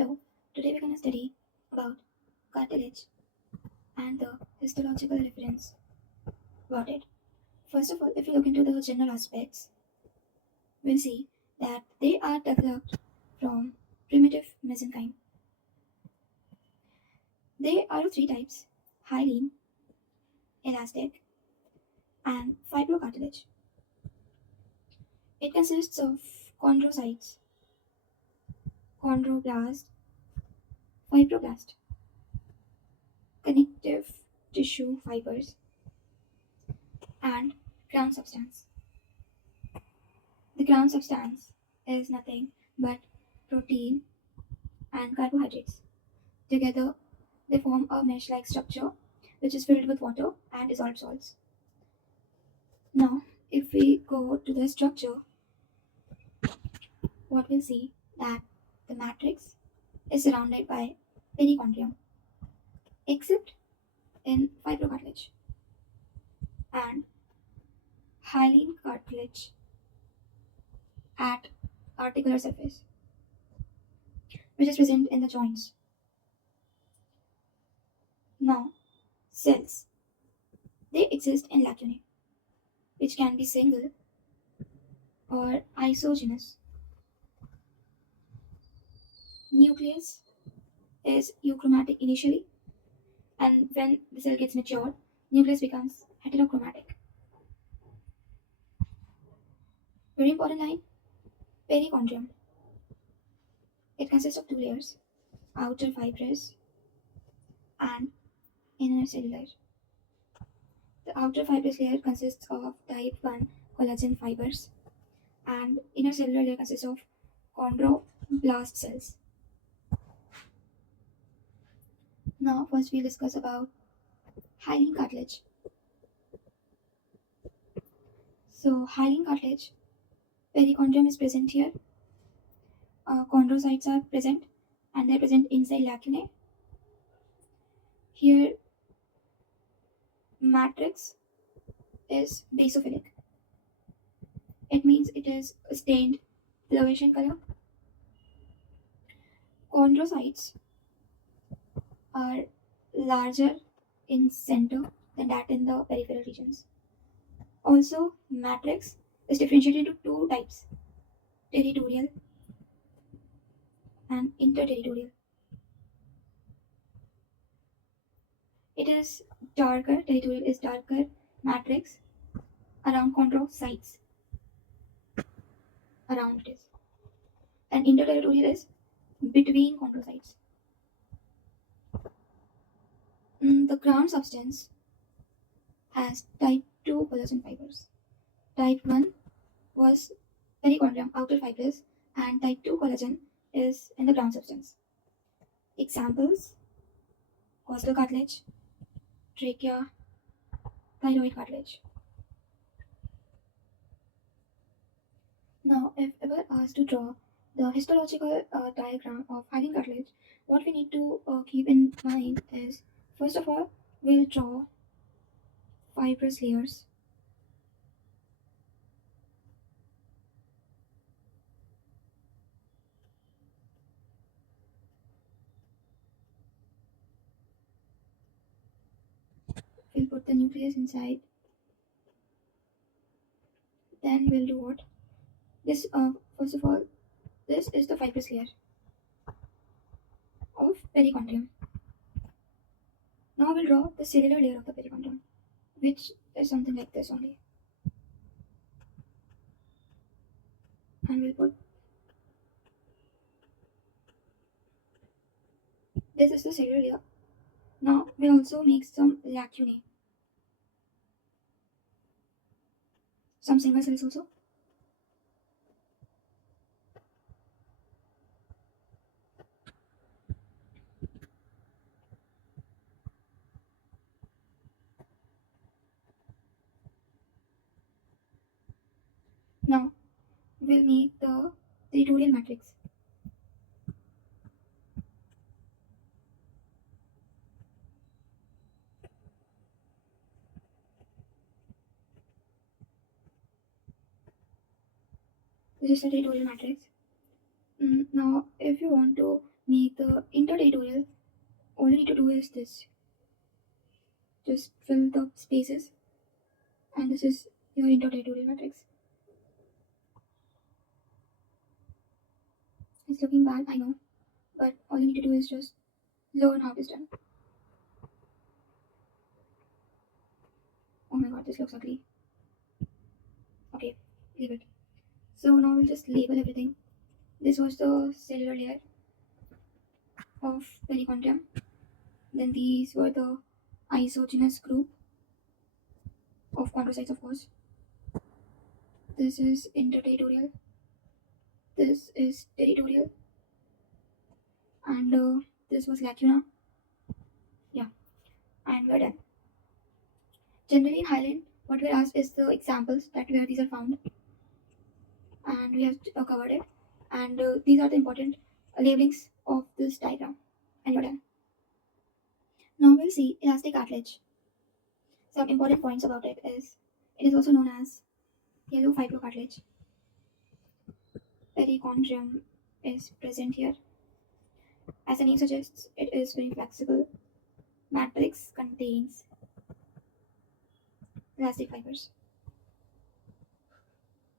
Hello, today we're going to study about cartilage and the histological difference about it. First of all, if we look into the general aspects, we'll see that they are developed from primitive mesenchyme. They are of three types: hyaline, elastic, and fibrocartilage. It consists of chondrocytes, chondroblast, fibroblast, connective tissue fibers, and ground substance. The ground substance is nothing but protein and carbohydrates. Together, they form a mesh-like structure which is filled with water and dissolved salts. Now, if we go to the structure, what we'll see that the matrix is surrounded by perichondrium, except in fibrocartilage and hyaline cartilage at articular surface, which is present in the joints. Now, cells. They exist in lacunae, which can be single or isogenous. Nucleus is euchromatic initially, and when the cell gets matured, nucleus becomes heterochromatic. Very important line: perichondrium. It consists of two layers: outer fibrous and inner cellular. The outer fibrous layer consists of type 1 collagen fibers, and inner cellular layer consists of chondroblast cells. Now, first we'll discuss about hyaline cartilage. So, hyaline cartilage, perichondrium is present here, chondrocytes are present, and they're present inside lacunae. Here, matrix is basophilic. It means it is stained bluish in color. Chondrocytes are larger in center than that in the peripheral regions. Also, matrix is differentiated into two types: territorial and interterritorial. It is darker, territorial is darker matrix around chondrocytes, around it is, and interterritorial is between chondrocytes. The ground substance has type 2 collagen fibers. Type 1 was perichondrium, outer fibrous, and type 2 collagen is in the ground substance. Examples: costal cartilage, trachea, thyroid cartilage. Now, if ever asked to draw the histological diagram of hyaline cartilage, what we need to keep in mind is, first of all, we'll draw fibrous layers. We'll put the nucleus inside. Then we'll do what? This, first of all, this is the fibrous layer of perichondrium. Now we'll draw the cellular layer of the perichondrium, which is something like this only. And we'll put, this is the cellular layer. Now we'll also make some lacunae, some single cells also. Now we'll make the territorial matrix. This is the territorial matrix. Now, if you want to make the intertidal, all you need to do is this. Just fill the spaces, and this is your intertidal matrix. It's looking bad, I know, but all you need to do is just learn how it's done. Oh my god, this looks ugly. Okay, leave it. So now we'll just label everything. This was the cellular layer of perichondrium. Then these were the isogenous group of chondrocytes, of course. This is intertidal. This is territorial. And this was lacuna. Yeah, and we're done. Generally in Hyaline, what we're asked is the examples that where these are found. And we have covered it. And these are the important labelings of this diagram. And you're done. Now we'll see elastic cartilage. Some important points about it is also known as yellow fibrocartilage. Perichondrium is present here. As the name suggests, it is very flexible. Matrix contains elastic fibers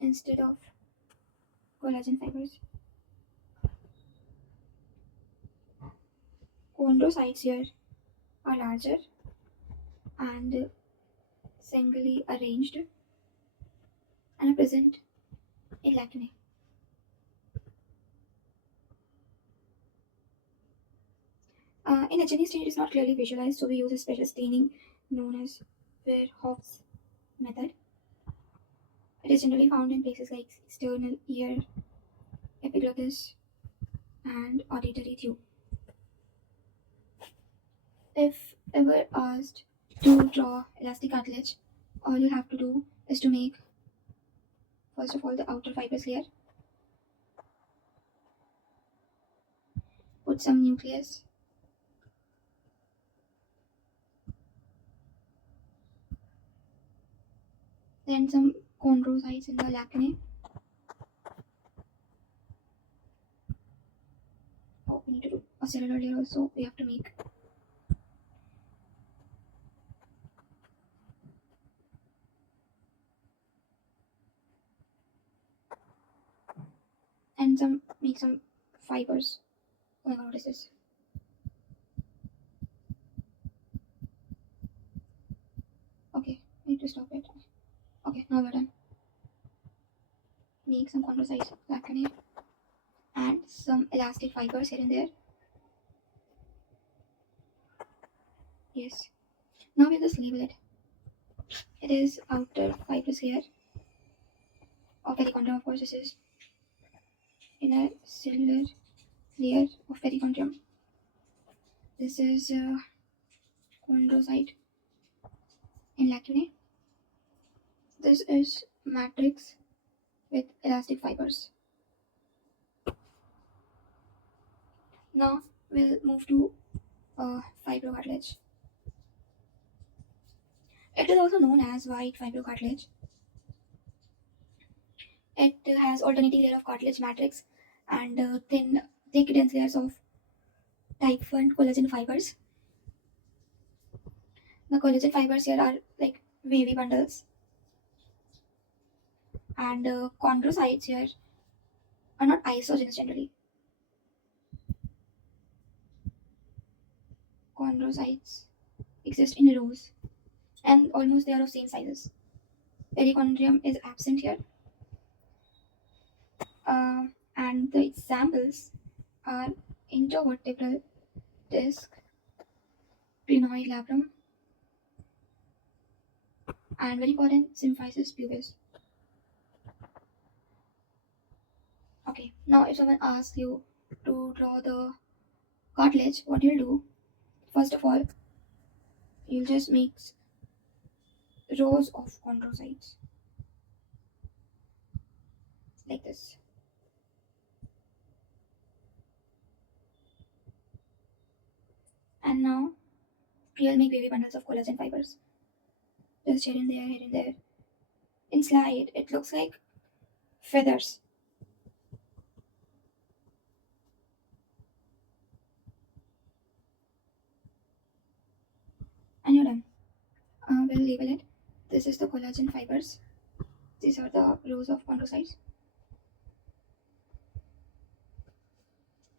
instead of collagen fibers. Chondrocytes here are larger and singly arranged and are present in lacunae. In H&E stain, it is not clearly visualized, so we use a special staining known as Verhoef's method. It is generally found in places like external ear, epiglottis, and auditory tube. If ever asked to draw elastic cartilage, all you have to do is to make, first of all, the outer fibrous layer, put some nucleus, then some chondrocytes in the lacunae. Oh, we need to do a cellular layer also. We have to make. And make some fibers. Oh my god, what is this? Okay, I need to stop it. Okay, now we're done. Make some chondrocytes lacunae and some elastic fibers here and there. Yes. Now we'll just label it. It is outer fibrous layer of perichondrium, of course. This is inner cellular layer of perichondrium. This is chondrocyte in lacunae. This is matrix with elastic fibers. Now we'll move to fibrocartilage. It is also known as white fibrocartilage. It has alternating layer of cartilage matrix and thick dense layers of type 1 collagen fibers. The collagen fibers here are like wavy bundles, and chondrocytes here are not isogenous generally. Chondrocytes exist in rows and almost they are of same sizes. Perichondrium is absent here, and the examples are intervertebral disc, glenoid labrum, and very important, symphysis pubis. Okay, now if someone asks you to draw the cartilage, what you'll do, first of all, you'll just make rows of chondrocytes like this. And now you'll make wavy bundles of collagen fibers. Just here and there, here and there. In slide, it looks like feathers. will label it. This is the collagen fibers. These are the rows of chondrocytes.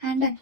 And done.